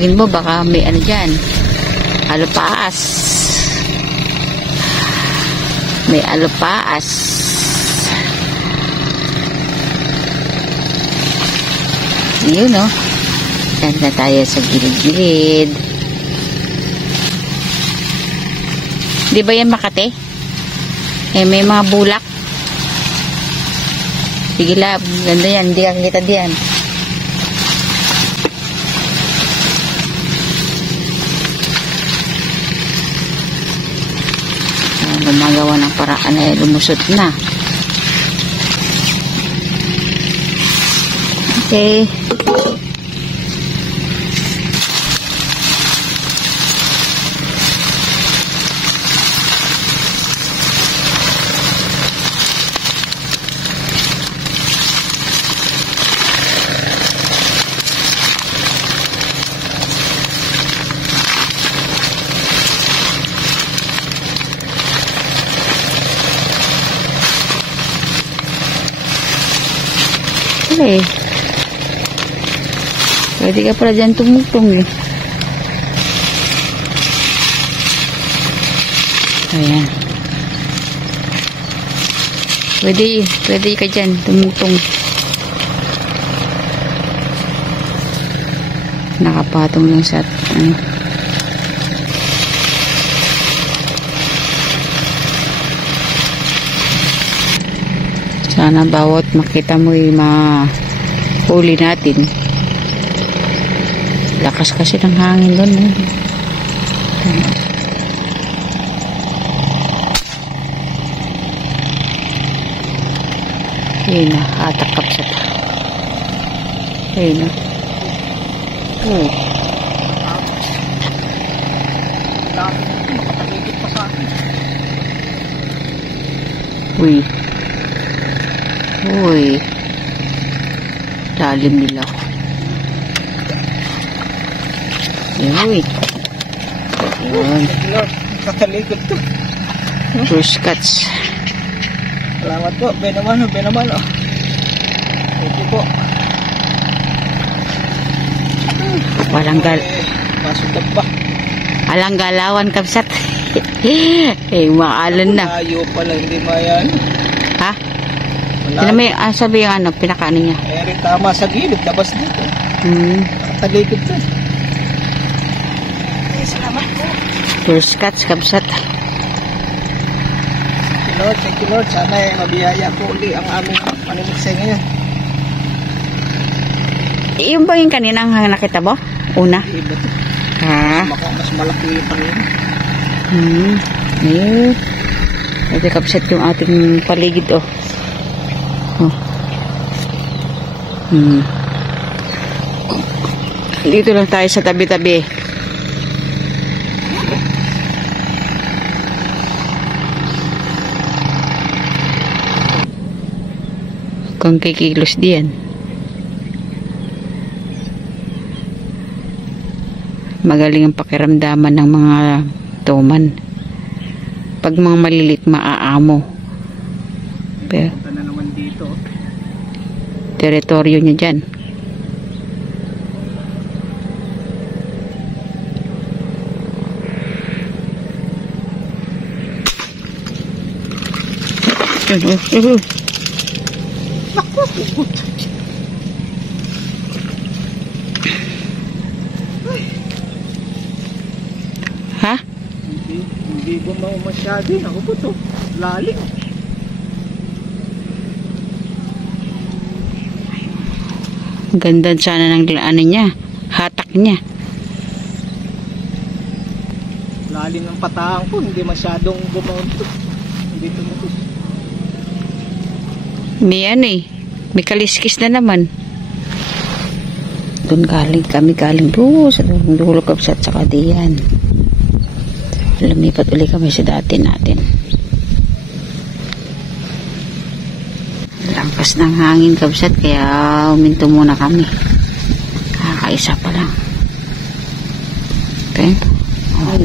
Tawagin mo, baka may ano dyan. Alupaas. May alupaas. Yun, no? Ganda tayo sa gilid-gilid. Di ba yan Makati? Eh, may mga bulak. Sige lab, ganda yan. Hindi ka kita diyan. Gumagawa ng paraan na lumusot na. Okay. Eh. Pwede ka pala dyan tumutong eh. Ayan. Pwede ka dyan tumutong. Nakapatong lang sa ano. Sana bawat makita mo yung mahuli natin. Lakas kasi ng hangin doon. Eh. Ayun na, hatak kapsat. Ayun na. Oh. Uy. Uy, lalim nila. Uy. Ayan. Kakalikod to. First cuts. Salamat po. Benaman. Ito po. Masukap pa. Alang galawan kapsat. Eh, maalan na. Ayaw pala, hindi mayan. Ha? Sino may sabi yung ano, pinakaano niya? Eh, rin tama sa gilid, labas dito. Katalikod to. Eh, salamat po. First cuts, kapsat. Thank you Lord. Sana mabiyaya po uli ang aming panimiksay ngayon. Yung ba yung kaninang nakita mo? Una? Iba to. Ha? Mas malaki pa rin. Eh. Ito kapsat yung ating paligid, oh. Dito lang tayo sa tabi-tabi. Kung kikilos diyan. Magaling ang pakiramdaman ng mga tuman. Pag mga malilit, maaamo. Pero na naman dito. Teritoryo niya dyan. Ha? Hindi ba masyado? Ako po to. Lalim. Ganda sana ng ano niya, hatak niya. Lalim ng patahang po, hindi masyadong bumaunto. Hindi tumutok. May ano eh, may kaliskis na naman. Doon galing doon sa dulo kapsat sa kadiyan. Lumipat ulit kami sa dati natin. Langkas ng hangin kapsat, kaya uminto muna kami. Kakaisa pa lang. Okay? Oh.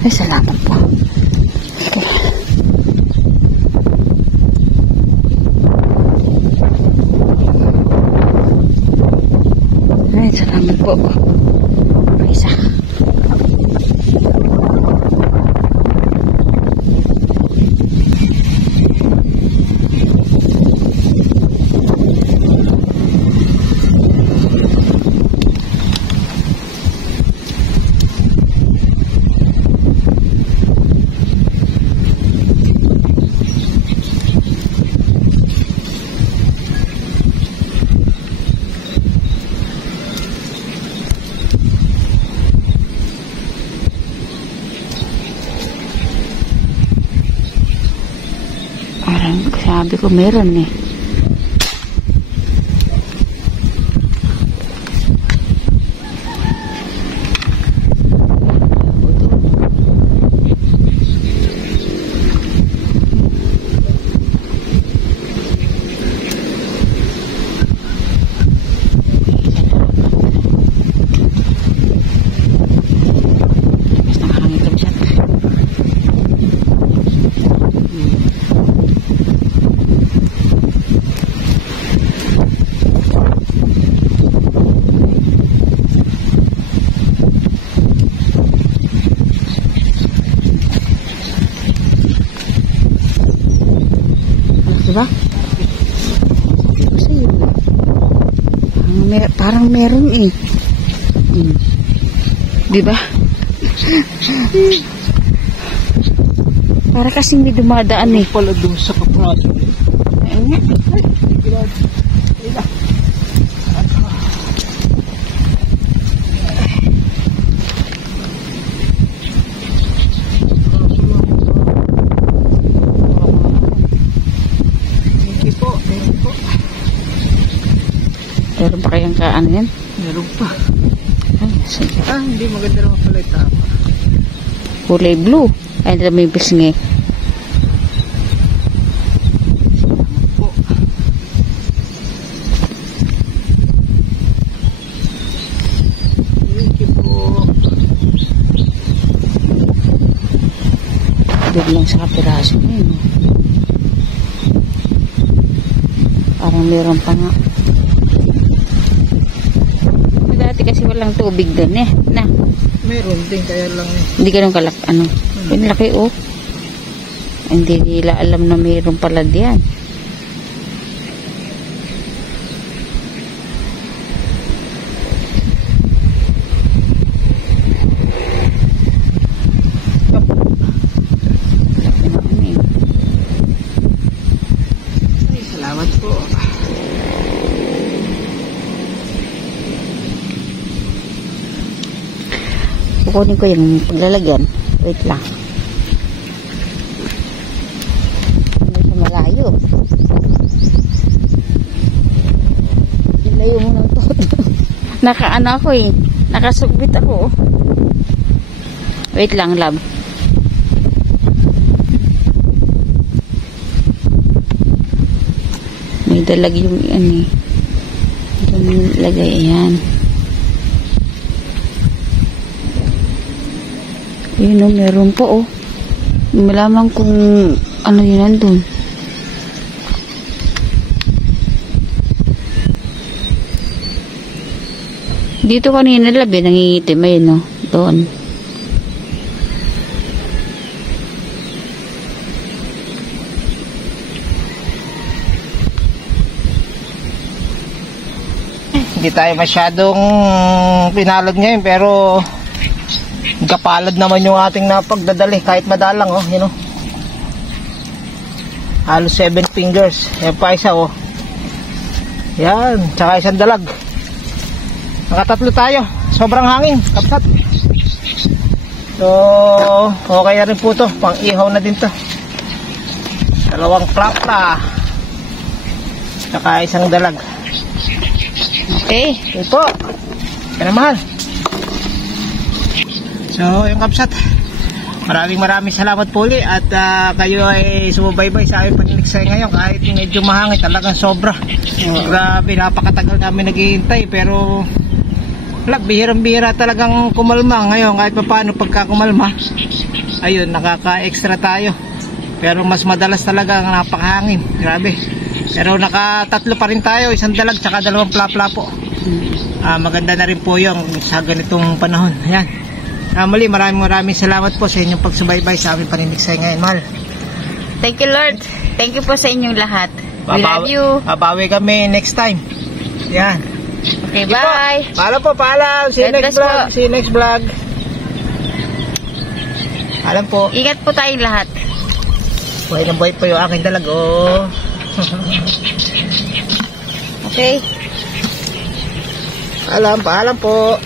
Ay, salamat po. Okay. Ay, salamat po. Isa. Sabi ko meron eh. Diba? Parang meron eh. Diba? Para kasing may dumadaan eh. Pala doon sa kapraso. Ayun nga. Meron pa kayang ano yan? Meron pa. Ay, sige. Hindi maganda naman pala ito. Kulay blue. Ay, hindi may pisngi. Po. Thank you po. Doon lang sa kapiraso na yun. Parang meron pa nga. Dati kasi walang tubig doon eh. Na. Meron din kaya lang. Hindi ganun kalak ano. Yung laki oh. Hindi nila alam na mayroon pala diyan. Ay, salamat po. Kukunin ko yung paglalagyan. Wait lang. Hindi sa malayo. Ilayo mo ng todo. Nakaano ako eh. Nakasugbit ako. Wait lang, love. May dalag yung ano eh. Doon lagay, ayan. Ayun o, meron po oh. Malaman kung ano yun nandun. Dito kanina labi, nangingitim ayun no, doon. Hindi tayo masyadong pinalad ngayon pero kapalad naman yung ating napagdadali kahit madalang oh, yun oh. Halos 7 fingers. Yan pa isa oh. Yan, tsaka isang dalag. Nakatatlo tayo. Sobrang hangin, kapsat. So, okay na rin po to. Pang ihaw na din to. 2 klapra. Tsaka isang dalag. Okay. Ito. Kaya mahal. So, yung kapsat. Maraming salamat po ulit at kayo ay sumubaybay sa aming paniliksay ngayon kahit medyo mahangin, talagang sobra. Grabe, napakatagal namin naghihintay pero wala, bihirang-bihira talagang kumalma ngayon kahit paano pagka kumalma. Ayun, nakaka-extra tayo. Pero mas madalas talaga ang napakahangin. Grabe. Pero nakatatlo pa rin tayo, isang dalag tsaka 2 plapla po. Maganda na rin po yung sa ganitong panahon. Ayan. Muli, maraming salamat po sa inyong pagsubaybay sa aming paninigsay ngayon, mahal. Thank you, Lord. Thank you po sa inyong lahat. We love you. Babawi kami next time. Yan. Okay, bye. Paalam po, paalam. See you God next bless vlog. po. See you next vlog. Paalam po. Ingat po tayong lahat. Buhay na buhay po yung aking dalag, oh. Okay. Paalam po.